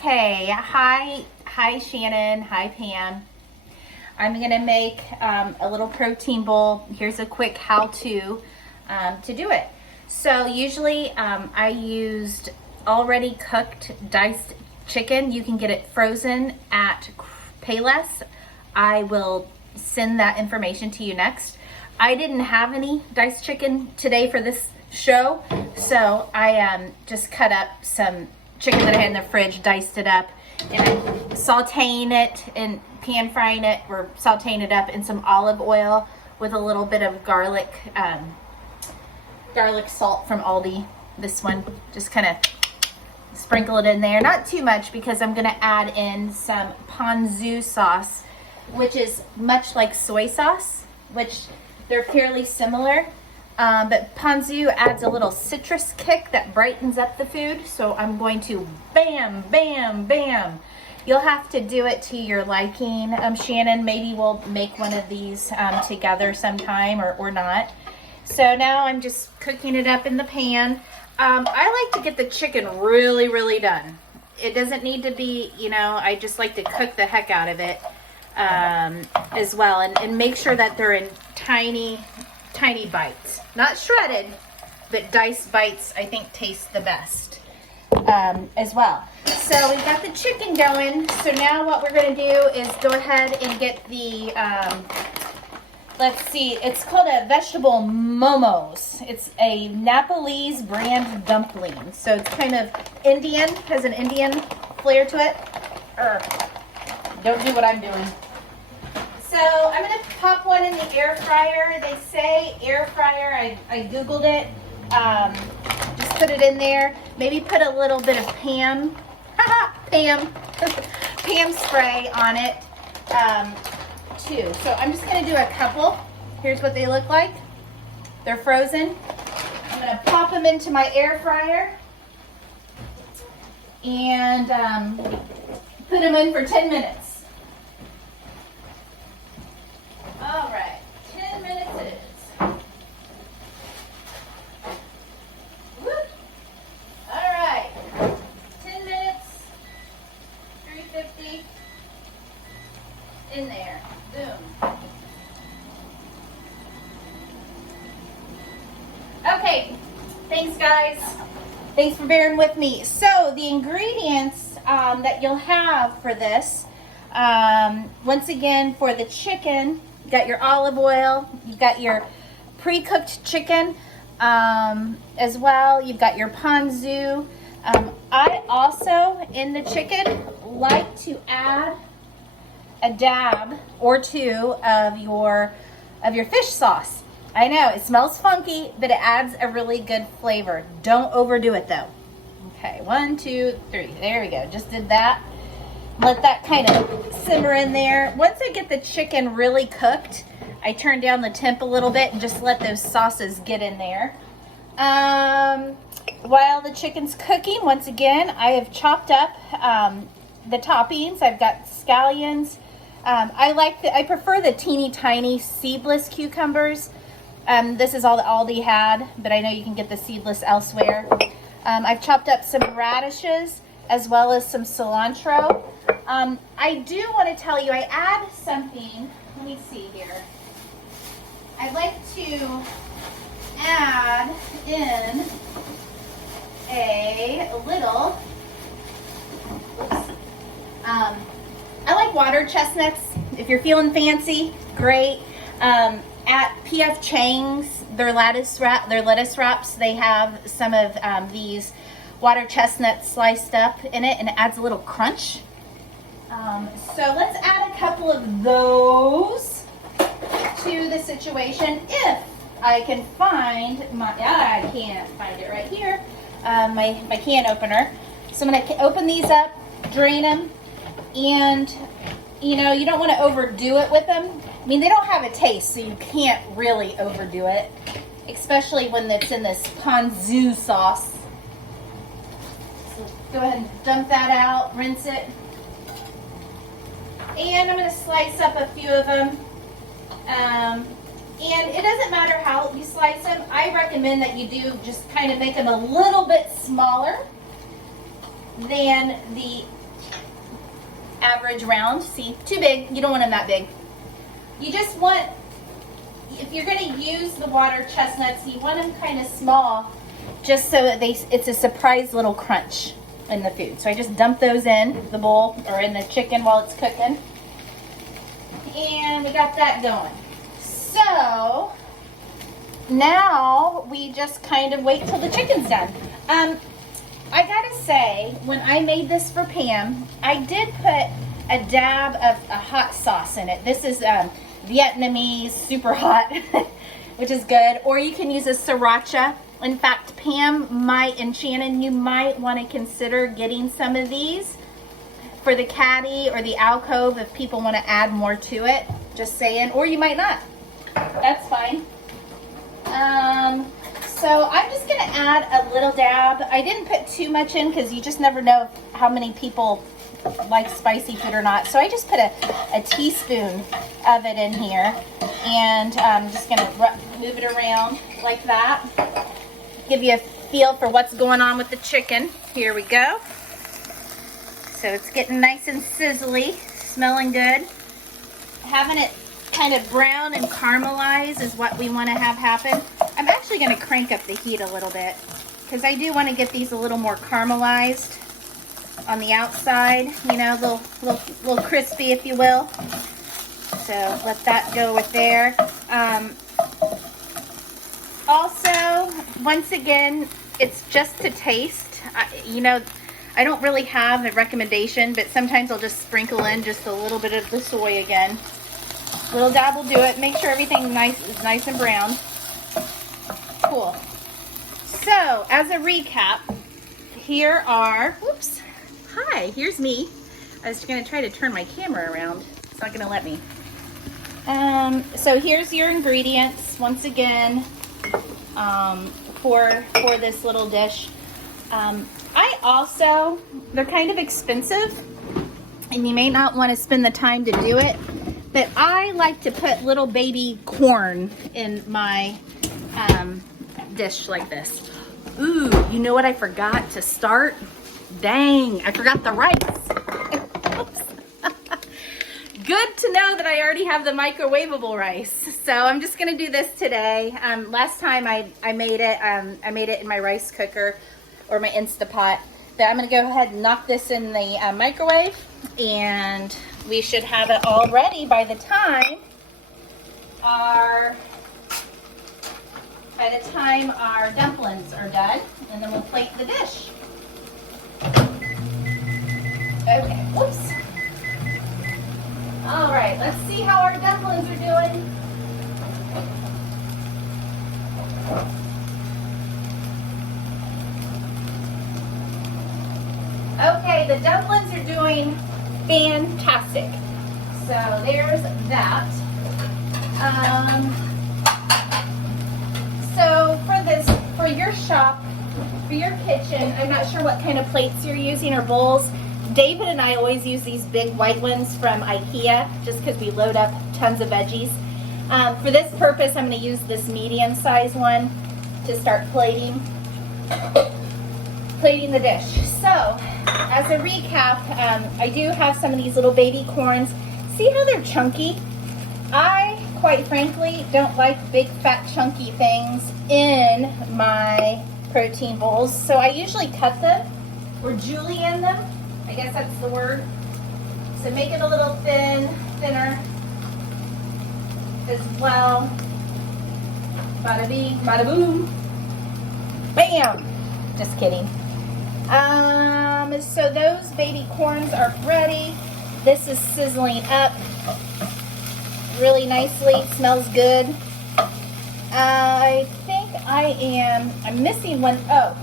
Okay, hi Shannon, hi Pam. I'm gonna make a little protein bowl. Here's a quick how-to to do it. So usually I used already cooked diced chicken. You can get it frozen at Payless. I will send that information to you next. I didn't have any diced chicken today for this show, so I just cut up some chicken that I had in the fridge, diced it up, and I'm sauteing it and pan frying it, or sauteing it up in some olive oil with a little bit of garlic salt from Aldi. This one, just kind of sprinkle it in there, not too much, because I'm gonna add in some ponzu sauce, which is much like soy sauce, which they're fairly similar. But ponzu adds a little citrus kick that brightens up the food. So I'm going to bam, bam, bam. You'll have to do it to your liking, Shannon. Maybe we'll make one of these together sometime or not. So now I'm just cooking it up in the pan. I like to get the chicken really, really done. It doesn't need to be, I just like to cook the heck out of it as well. And make sure that they're in tiny bites. Not shredded, but diced bites I think taste the best as well. So we've got the chicken going. So now what we're going to do is go ahead and get the, let's see, it's called a vegetable momos. It's a Nepalese brand dumpling. So it's kind of Indian, has an Indian flair to it. Don't do what I'm doing. So I'm going to pop one in the air fryer. They say air fryer. I Googled it. Just put it in there. Maybe put a little bit of Pam spray on it too. So I'm just going to do a couple. Here's what they look like. They're frozen. I'm going to pop them into my air fryer and put them in for 10 minutes. All right, 10 minutes it is. Whoop. All right, 10 minutes, 350 in there. Boom. Okay, thanks guys. Thanks for bearing with me. So the ingredients that you'll have for this, once again, for the chicken, you got your olive oil, you've got your pre-cooked chicken as well, you've got your ponzu. I also, in the chicken, like to add a dab or two of your fish sauce. I know, it smells funky, but it adds a really good flavor. Don't overdo it though. Okay, 1, 2, 3, there we go, just did that. Let that kind of simmer in there. Once I get the chicken really cooked, I turn down the temp a little bit and just let those sauces get in there. While the chicken's cooking, once again, I have chopped up the toppings. I've got scallions. I prefer the teeny tiny seedless cucumbers. This is all that Aldi had, but I know you can get the seedless elsewhere. I've chopped up some radishes as well as some cilantro. I do want to tell you, I add something, let me see here. I'd like to add in a little, I like water chestnuts. If you're feeling fancy, great. At P.F. Chang's, their lettuce wraps, they have some of these water chestnuts sliced up in it, and it adds a little crunch. So let's add a couple of those to the situation. If I can find I can't find it right here, my can opener. So I'm going to open these up, drain them, and you don't want to overdo it with them. I mean, they don't have a taste, so you can't really overdo it, especially when it's in this ponzu sauce. So go ahead and dump that out, rinse it. And I'm going to slice up a few of them. And it doesn't matter how you slice them. I recommend that you do just kind of make them a little bit smaller than the average round. See, too big. You don't want them that big. You just want, if you're going to use the water chestnuts, you want them kind of small, just so that it's a surprise little crunch in the food. So I just dump those in the bowl or in the chicken while it's cooking. And we got that going. So now we just kind of wait till the chicken's done. I gotta say, when I made this for Pam, I did put a dab of a hot sauce in it. This is Vietnamese, super hot, which is good. Or you can use a sriracha. In fact, Pam might, and Shannon, you might want to consider getting some of these for the caddy or the alcove if people want to add more to it. Just saying. Or you might not. That's fine. So I'm just going to add a little dab. I didn't put too much in because you just never know how many people like spicy food or not. So I just put a teaspoon of it in here. And I'm just going to move it around like that. Give you a feel for what's going on with the chicken. Here we go. So it's getting nice and sizzly, smelling good. Having it kind of brown and caramelize is what we want to have happen. I'm actually going to crank up the heat a little bit because I do want to get these a little more caramelized on the outside, you know, little crispy, if you will. So let that go with there. Also, once again, it's just to taste. You know, I don't really have a recommendation, but sometimes I'll just sprinkle in just a little bit of the soy again. Little dab will do it. Make sure everything is nice and brown. Cool. So, as a recap, here are, whoops, hi, here's me. I was going to try to turn my camera around. It's not going to let me. So here's your ingredients, once again, for this little dish. I also, they're kind of expensive, and you may not want to spend the time to do it, but I like to put little baby corn in my dish like this. Ooh, you know what I forgot to start? Dang, I forgot the rice. Oops. Good to know that I already have the microwavable rice. So I'm just gonna do this today. Last time I made it in my rice cooker or my Instapot. But I'm gonna go ahead and knock this in the microwave, and we should have it all ready by the time our dumplings are done, and then we'll plate the dish. Okay, whoops. All right, let's see how our dumplings are doing. Okay, the dumplings are doing fantastic. So there's that. So for your shop, for your kitchen, I'm not sure what kind of plates you're using or bowls. David and I always use these big white ones from IKEA just because we load up tons of veggies. For this purpose, I'm going to use this medium-sized one to start plating the dish. So, as a recap, I do have some of these little baby corns. See how they're chunky? I, quite frankly, don't like big, fat, chunky things in my protein bowls. So I usually cut them or julienne them. I guess that's the word. So make it a little thinner as well. Bada bing, bada boom. Bam! Just kidding. So those baby corns are ready. This is sizzling up really nicely. Smells good. I think I'm missing one. Oh,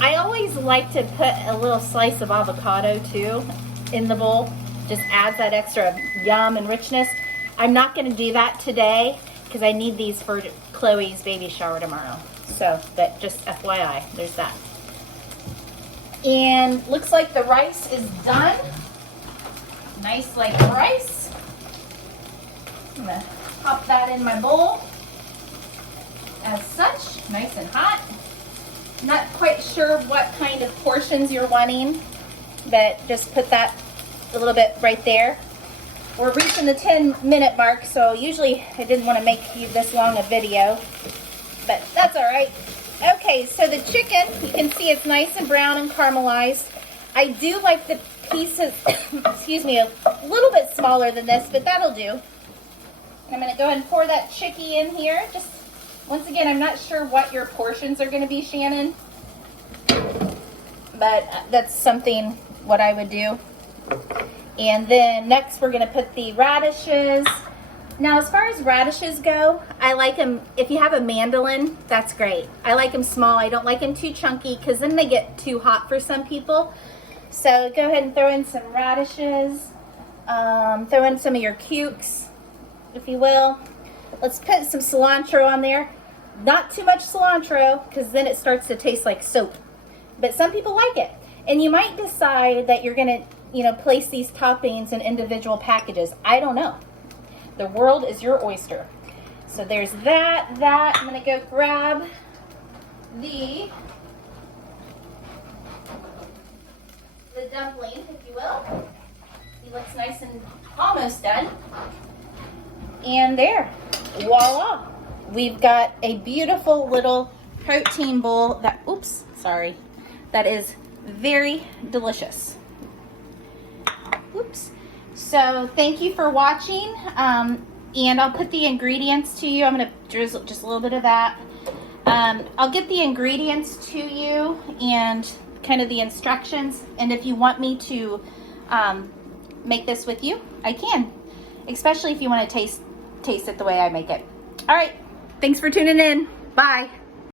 I always like to put a little slice of avocado too in the bowl. Just adds that extra yum and richness. I'm not going to do that today because I need these for Chloe's baby shower tomorrow. So, but just FYI, there's that. And looks like the rice is done. Nice like rice. I'm going to pop that in my bowl. As such, nice and hot. Not quite sure what kind of portions you're wanting, but just put that a little bit right there. We're reaching the 10-minute mark, so usually I didn't want to make you this long a video, but that's all right. Okay, so the chicken, you can see it's nice and brown and caramelized. I do like the pieces, excuse me, a little bit smaller than this, but that'll do. And I'm going to go ahead and pour that chicky in here. Just, once again, I'm not sure what your portions are going to be, Shannon, but that's something what I would do. And then next we're going to put the radishes. Now, as far as radishes go, I like them, if you have a mandolin, that's great. I like them small. I don't like them too chunky because then they get too hot for some people. So go ahead and throw in some radishes. Throw in some of your cukes, if you will. Let's put some cilantro on there. Not too much cilantro because then it starts to taste like soap. But some people like it. And you might decide that you're going to, place these toppings in individual packages. I don't know. The world is your oyster. So there's that. I'm going to go grab the dumpling, if you will. He looks nice and almost done. And there, voila. We've got a beautiful little protein bowl that, that is very delicious. Oops. So thank you for watching, and I'll put the ingredients to you. I'm going to drizzle just a little bit of that. I'll get the ingredients to you and kind of the instructions, and if you want me to make this with you, I can, especially if you want to taste it the way I make it. All right, thanks for tuning in. Bye.